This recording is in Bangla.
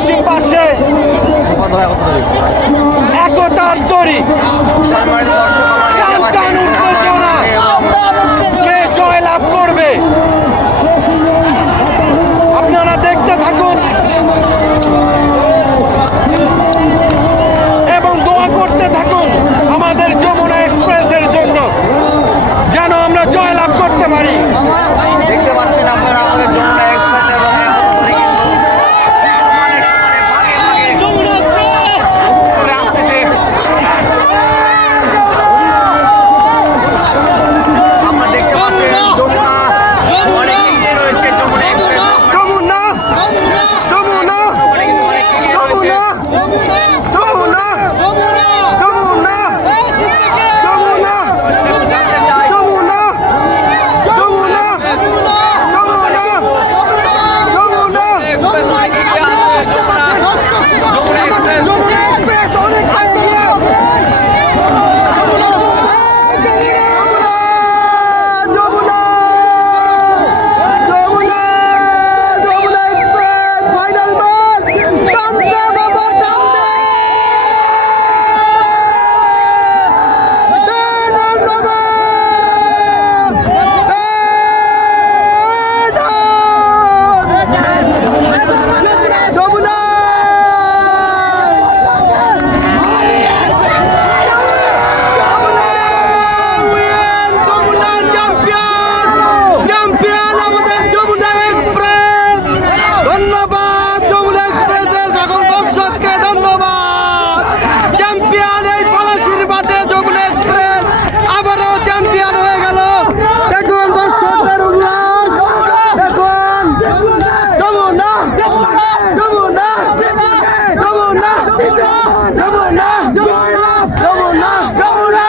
পশ্চিম পাশে। একতার তরি টান উত্তেজনা কে জয়লাভ করবে? আপনারা দেখতে থাকুন। এবং দোয়া করতে থাকুন আমাদের যমুনা এক্সপ্রেসের জন্য যেন আমরা জয়লাভ করতে পারি।